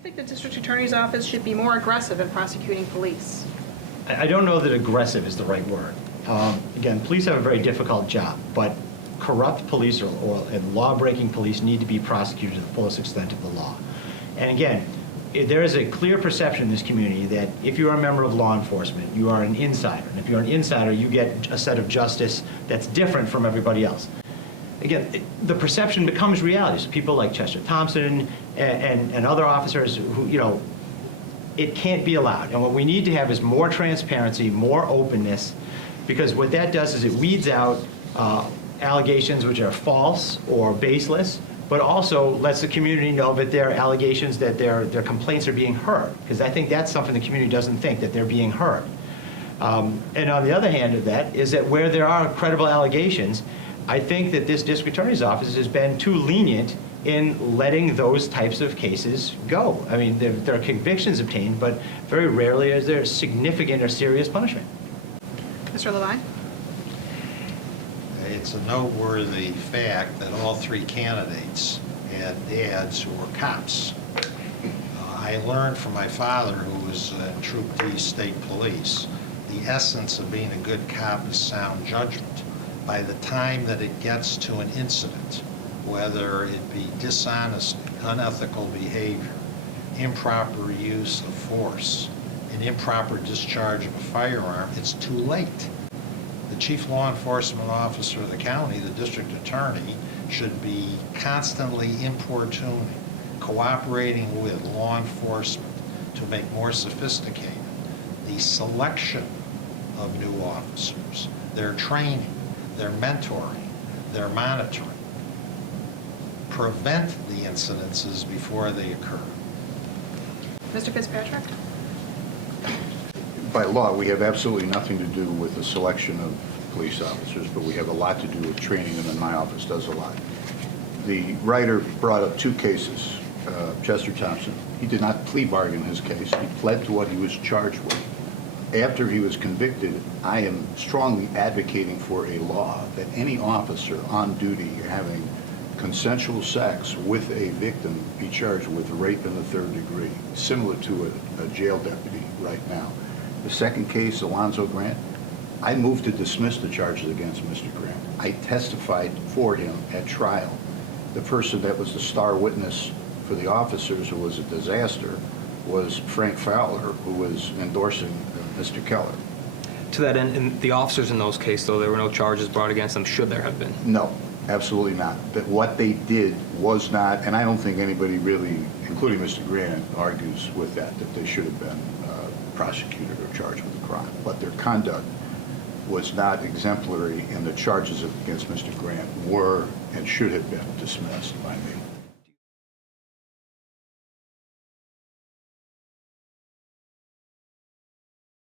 you think the district attorney's office should be more aggressive in prosecuting police? I don't know that aggressive is the right word. Again, police have a very difficult job, but corrupt police and law-breaking police need to be prosecuted to the fullest extent of the law. And again, there is a clear perception in this community that if you are a member of law enforcement, you are an insider. And if you're an insider, you get a set of justice that's different from everybody else. Again, the perception becomes reality. So people like Chester Thompson and other officers who, you know, it can't be allowed. And what we need to have is more transparency, more openness, because what that does is it weeds out allegations which are false or baseless, but also lets the community know that their allegations, that their complaints are being heard, because I think that's something the community doesn't think, that they're being heard. And on the other hand of that is that where there are credible allegations, I think that this district attorney's office has been too lenient in letting those types of cases go. I mean, there are convictions obtained, but very rarely is there significant or serious punishment. Mr. Lavine? It's a noteworthy fact that all three candidates had dads who were cops. I learned from my father, who was in Troop D State Police, the essence of being a good cop is sound judgment. By the time that it gets to an incident, whether it be dishonesty, unethical behavior, improper use of force, an improper discharge of a firearm, it's too late. The chief law enforcement officer of the county, the district attorney, should be constantly importuning, cooperating with law enforcement to make more sophisticated the selection of new officers, their training, their mentoring, their monitoring. Prevent the incidences before they occur. Mr. Fitzpatrick? By law, we have absolutely nothing to do with the selection of police officers, but we have a lot to do with training, and then my office does a lot. The writer brought up two cases. Chester Thompson, he did not plea bargain his case. He pled to what he was charged with. After he was convicted, I am strongly advocating for a law that any officer on duty having consensual sex with a victim be charged with rape in the third degree, similar to a jail deputy right now. The second case, Alonzo Grant, I moved to dismiss the charges against Mr. Grant. I testified for him at trial. The person that was the star witness for the officers, who was a disaster, was Frank Fowler, who was endorsing Mr. Keller. To that end, in the officers in those cases, though, there were no charges brought against them, should there have been? No, absolutely not. That what they did was not, and I don't think anybody really, including Mr. Grant, argues with that they should have been prosecuted or charged with a crime. But their conduct was not exemplary, and the charges against Mr. Grant were and should have been dismissed by me.